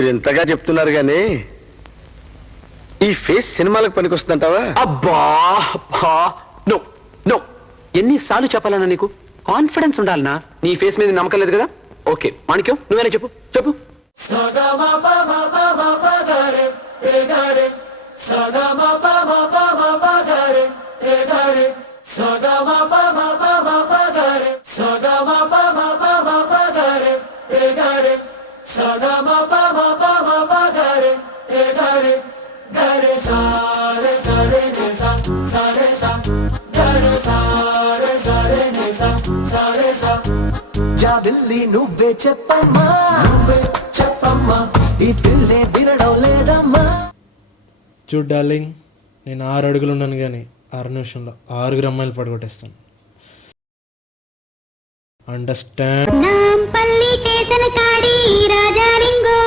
మీరు ఇంతగా చెప్తున్నారు గానీ ఈ ఫేస్ సినిమాలకు పనికొస్తుందంటావా? అబ్బా అబ్బా, నో నో, ఎన్నిసార్లు చెప్పాలన్నా నీకు? కాన్ఫిడెన్స్ ఉండాలనా? నీ ఫేస్ మీద నమ్మకం లేదు కదా? ఓకే మాణిక్యం, నువ్వేనా చెప్పు చెప్పు. జాబిల్లి నువ్వే చెప్పమ్మా, నువ్వే చెప్పమ్మా, ఈ పిల్లే వినడం లేదమ్మా. చూడు డార్లింగ్, నేను 6 అడుగులు ఉన్నాను కానీ 6 నిమిషంలో 6 అమ్మాయిలు పడగొట్టేస్తాను. అండర్స్టాండ్? నాంపల్లి కేసన కాడి రాజా రింగో